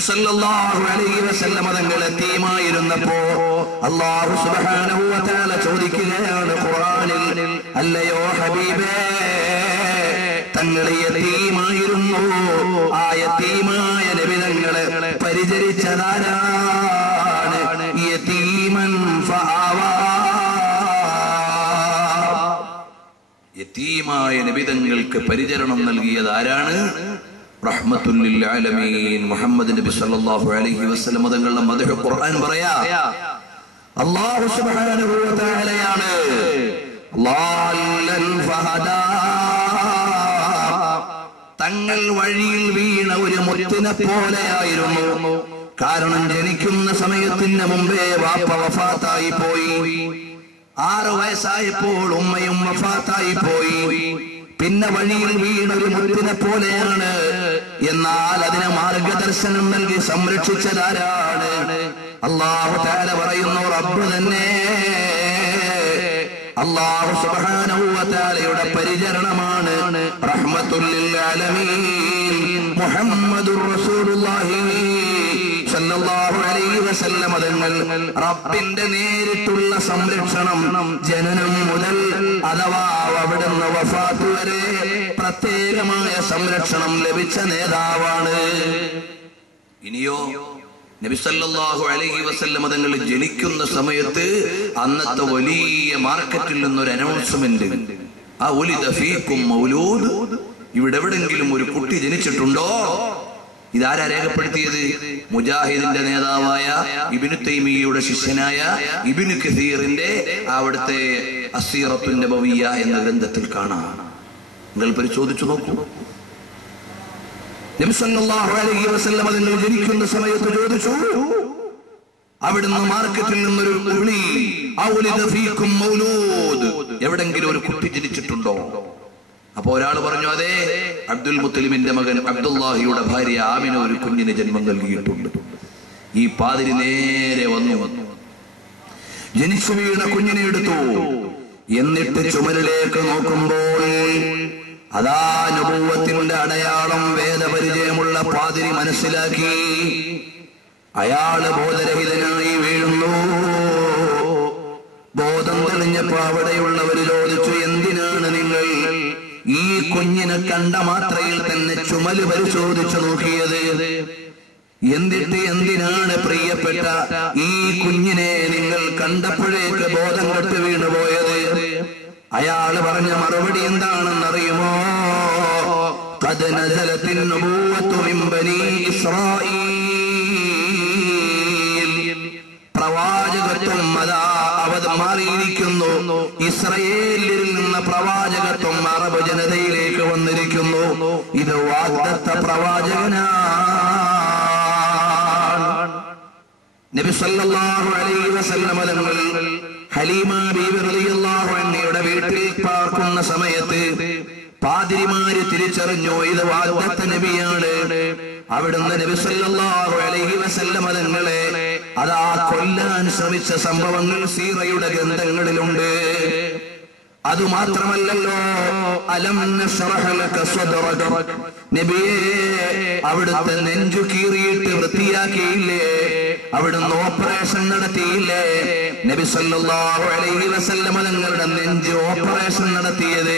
നബി സല്ലല്ലാഹു അലൈഹി വസല്ലം തങ്ങൾ യതീമായിരുന്നപ്പോ അല്ലാഹു സുബ്ഹാനഹു വ തആല ചോദിക്കുകയാണ് ഖുർആനിൽ, അല്ലയോ ഹബീബേ, തങ്ങൾ യതീമായിരുന്നു, ആ യതീമായ നബി തങ്ങളെ പരിചരിച്ചതാരാണ്? യതീമൻ ഫആവാ. യതീമായ നബി തങ്ങൾക്ക് പരിചരണം നൽകിയത് ആരാണ്? റഹ്മത്തുൽ ലിൽ ആലമീൻ മുഹമ്മദ് നബി സല്ലല്ലാഹു അലൈഹി വസല്ലം തങ്ങളുടെ മദ്ഹ് ഖുർആൻ പറയാ. അല്ലാഹു സുബ്ഹാനഹു വ തആലയാണ് ളാല്ലൻ ഫഹദാ, തങ്ങൾ വഴിയിൽ വീണ ഒരു മുത്തിനെ പോലെയായിരുന്നു. കാരണം ജനിക്കുന്ന സമയത്തിന് മുമ്പേ വാപ്പ വഫാത്തായി പോയി. 6 വയസ്സായപ്പോൾ ഉമ്മയും വഫാത്തായി പോയി. പിന്നെ വഴിയിൽ വീണ ഒരു മുത്തിനെ പോലെയാണ്. എന്നാൽ അതിനെ മാർഗദർശനം നൽകി സംരക്ഷിച്ചതാരാണ്? അല്ലാഹു തആല പറയുന്നു, റബ്ബ് തന്നെ. അല്ലാഹു സുബ്ഹാനഹു വ തആലയുടെ പരിചരണമാണ് റഹ്മത്തുൽ ലിൽ ആലമീൻ മുഹമ്മദുർ റസൂലുള്ളാഹി സല്ലല്ലാഹു അലൈഹി വസല്ലം തങ്ങൾ. റബ്ബിന്റെ നേരിട്ടുള്ള സംരക്ഷണം ജനനം മുതൽ അഥവാ അവിടുന്ന് വഫാത്ത് വരെ പ്രത്യേകമായ സംരക്ഷണം ലഭിച്ച നേതാവാണ്. ഇനിയോ നബി സല്ലല്ലാഹു അലൈഹി വസല്ലം തങ്ങൾ ജനിക്കുന്ന സമയത്ത് അന്നത്തെ വലിയ മാർക്കറ്റിൽ നിന്നൊരു അനൗൺസ്മെന്റ്, ആ ഉലിദ ഫീകും മൗലൂദ്, ഇവിടെ എവിടെങ്കിലും ഒരു കുട്ടി ജനിച്ചിട്ടുണ്ടോ? ഇതാരാ രേഖപ്പെടുത്തിയത്? മുജാഹിദിന്റെ നേതാവായ ഇബ്നു തൈമിയ്യയുടെ ശിഷ്യനായ ഇബ്നു കസീറിന്റെ അവിടുത്തെ അസ്സീറത്തുൻ നബവിയ്യ എന്ന ഗ്രന്ഥത്തിൽ കാണാം. നിങ്ങൾ പരിശോധിച്ചു നോക്കൂ. നബി സല്ലല്ലാഹു അലൈഹി വസല്ലം തങ്ങൾ ജനിക്കുന്ന സമയത്ത് ചോദിച്ചു, അവിടുന്ന് മാർക്കറ്റിൽ നിന്നൊരു വിളി, ഔലിദ ഫീകും മൗലൂദ്, എവിടെങ്കിലും ഒരു കുട്ടി ജനിച്ചിട്ടുണ്ടോ? അപ്പൊ ഒരാൾ പറഞ്ഞു, അതെ, അബ്ദുൽ മുത്തലിമിന്റെ മകൻ അബ്ദുല്ലാഹിയുടെ ഭാര്യ ആമിന ഒരു കുഞ്ഞിന് ജന്മം നൽകിയിട്ടുണ്ട്. ഈ പാതിരി നേരെ വന്നു ജനിച്ചു വീണ കുഞ്ഞിനെ എടുത്തു. എന്നിട്ട് ചുമരിലേക്ക് നോക്കുമ്പോൾ അതാ നബുവ്വത്തിന്റെ അടയാളം വേദപരിചയമുള്ള പാതിരി മനസ്സിലാക്കി. അയാള് ബോധരഹിതനായി വീഴുന്നു. ബോധം തെളിഞ്ഞപ്പോ അവിടെയുള്ളവര് ചോദിച്ചു, എന്തിനാണ് നിങ്ങൾ ഈ കുഞ്ഞിനെ കണ്ട മാത്രയിൽ തന്നെ ചുമല് പരിശോധിച്ചു നോക്കിയത്? എന്നിട്ട് എന്തിനാണ് പ്രിയപ്പെട്ട ഈ കുഞ്ഞിനെ നിങ്ങൾ കണ്ടപ്പോഴേക്ക് ബോധം കെട്ട് വീണുപോയത്? അയാള് പറഞ്ഞ മറുപടി എന്താണെന്നറിയുമോ? ഖദ് നസലത്തിൻ നബുവ്വത്തു മിൻ ബനീ ഇസ്രായീൽ, പ്രവാചകത്വം അതാ അവത് മാറിയിരിക്കുന്നു. ഇസ്രായേലിൽ നിന്ന് പ്രവാചകത്വം അറബ് ജനതയിലേക്ക് വന്നിരിക്കുന്നു. ഇത് വാഗ്ദത്ത പ്രവാചകനാണ്. നബി സല്ലല്ലാഹു അലൈഹി വസല്ലം തങ്ങൾ ഹലീമ ബീവി റളിയല്ലാഹു അൻഹയുടെ വീട്ടിൽ പാർക്കുന്ന സമയത്ത് പാതിരിമാര് തിരിച്ചറിഞ്ഞു, ഇത് വാഗ്ദത്ത നബിയാണ്. അവിടുന്ന് നബി സല്ലല്ലാഹു അലൈഹി വസല്ലം തങ്ങളെ അതാ കൊല്ലാൻ ശ്രമിച്ച സംഭവങ്ങൾ സീറയുടെ ഗ്രന്ഥങ്ങളിലുണ്ട്. അതുമാത്രമല്ലല്ലോ, അലം നശ്റഹ ലക സദ്റക, നബിയെ അവിടുത്തെ നെഞ്ചു കീറിയിട്ട് വൃത്തിയാക്കിയില്ലേ? അവിടുന്ന് ഓപ്പറേഷൻ നടത്തിയില്ലേ? നബി സല്ലല്ലാഹു അലൈഹി വസല്ലം തങ്ങളുടെ നെഞ്ച് ഓപ്പറേഷൻ നടത്തിയത്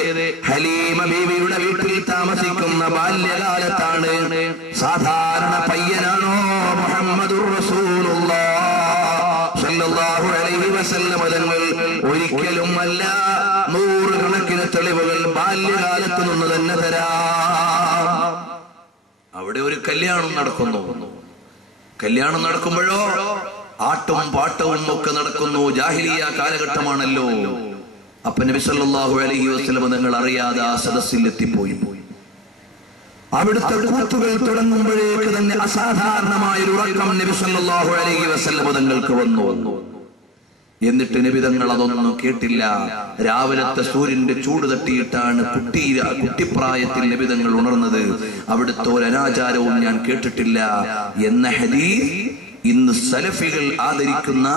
ഹലീമ ബീവിയുടെ വീട്ടിൽ താമസിക്കുന്ന ബാല്യകാലത്താണ്. സാധാരണ പയ്യനാണോ മുഹമ്മദുർ റസൂലുള്ളാഹി സല്ലല്ലാഹു അലൈഹി വസല്ലം തങ്ങൾ? ഒരിക്കലും അല്ല. 100 കണക്കിന് തെളിവുകൾ ബാല്യകാലത്ത് നിന്ന് തന്നെ തരാം. അവിടെ ഒരു കല്യാണം നടക്കുന്നു. കല്യാണം നടക്കുമ്പോഴോ ആട്ടും പാട്ടവും ഒക്കെ നടക്കുന്നു. ജാഹിലിയ കാലഘട്ടമാണല്ലോ. അപ്പൊ നബി സല്ലല്ലാഹു അലൈഹി വസല്ലം തങ്ങൾ അറിയാതെ ആ സദസ്സിൽ എത്തിപ്പോയി. അവിടുത്തെ കൂത്തുകൾ തുടങ്ങുമ്പോഴേക്ക് തന്നെ അസാധാരണമായ ഒരു ഉറക്കം നബി സല്ലല്ലാഹു അലൈഹി വസല്ലം തങ്ങൾക്ക് വന്നു. എന്നിട്ട് നബി തങ്ങൾ അതൊന്നും കേട്ടില്ല. രാവിലത്തെ സൂര്യന്റെ ചൂട് തട്ടിയിട്ടാണ് കുട്ടിപ്രായത്തിൽ നബി തങ്ങൾ ഉണർന്നത്. അവിടുത്തെ ഒരു അനാചാരവും ഞാൻ കേട്ടിട്ടില്ല എന്ന ഹദീസ് ഇന്ന് സലഫികൾ ആദരിക്കുന്ന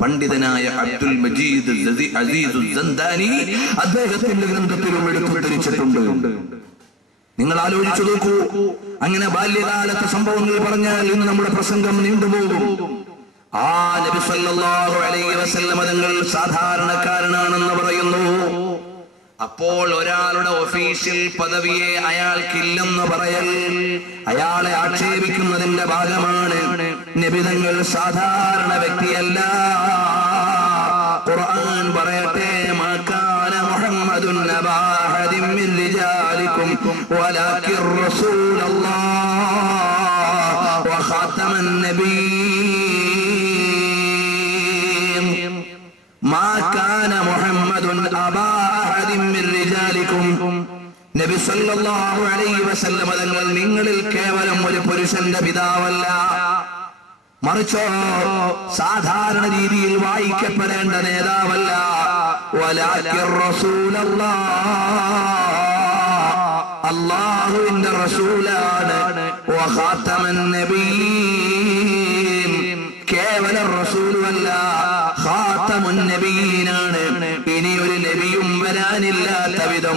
പണ്ഡിതനായ അബ്ദുൽ മജീദ് അസീസ് സന്ദാനി അദ്ദേഹത്തിന്റെ ഗ്രന്ഥത്തിലും എടുത്തുദ്ധരിച്ചിട്ടുണ്ട്. നിങ്ങൾ ആലോചിച്ചു നോക്കൂ, അങ്ങനെ ബാല്യകാലത്തെ സംഭവങ്ങൾ പറഞ്ഞാൽ ഇന്ന് നമ്മുടെ പ്രസംഗം നീണ്ടുപോകും. ആ നബി സല്ലല്ലാഹു അലൈഹി വസല്ലം തങ്ങൾ സാധാരണക്കാരനാണെന്ന് പറയുന്നു. അപ്പോൾ ഒരാളുടെ ഒഫീഷ്യൽ പദവിയെ അയാൾക്കില്ലെന്ന് പറയൽ അയാളെ ആക്ഷേപിക്കുന്നതിന്റെ ഭാഗമാണ്. നബി തങ്ങൾ സാധാരണ വ്യക്തിയല്ല. ഖുർആൻ പറയട്ടെ, മാ കാന മുഹമ്മദുൻ അബാ അഹദിൻ മിൻ റിജാലികും വലാകിർ റസൂലല്ലാഹ് വ ഖാതമൻ നബിയ്യീൻ. മാ കാന മുഹമ്മദുൻ അബാ അഹദിൻ മിൻ റിജാലികും. നബി സല്ലല്ലാഹു അലൈഹി വസല്ലം തങ്ങൾ നിങ്ങളിൽ കേവലം ഒരു പുരുഷന്റെ പിതാവല്ല, മറിച്ചോ സാധാരണ രീതിയിൽ വായിക്കപ്പെടേണ്ട നേതാവല്ല. വലാകിർ റസൂലല്ലാഹ്, അല്ലാഹുവിന്റെ റസൂലാണ്. വ ഖാതമൻ നബിയ്യീൻ, കേവല റസൂലുമല്ല, ഖാതമുൻ നബിയ്യീനാണ്. ഇനി ഒരു നബിയും വരാനില്ലാത്ത വിധം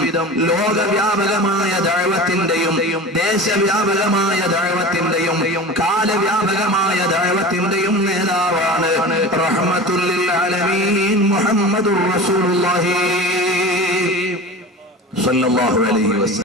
ലോകവ്യാപകമായ ദഅവത്തിന്റെയും ദേശവ്യാപകമായ ദഅവത്തിന്റെയും കാലവ്യാപകമായ ദഅവത്തിന്റെയും നേതാവാണ് റഹ്മത്തുൽ ലിൽ ആലമീൻ മുഹമ്മദുർ റസൂലുള്ളാഹി സ്വല്ലല്ലാഹു അലൈഹി വസല്ലം.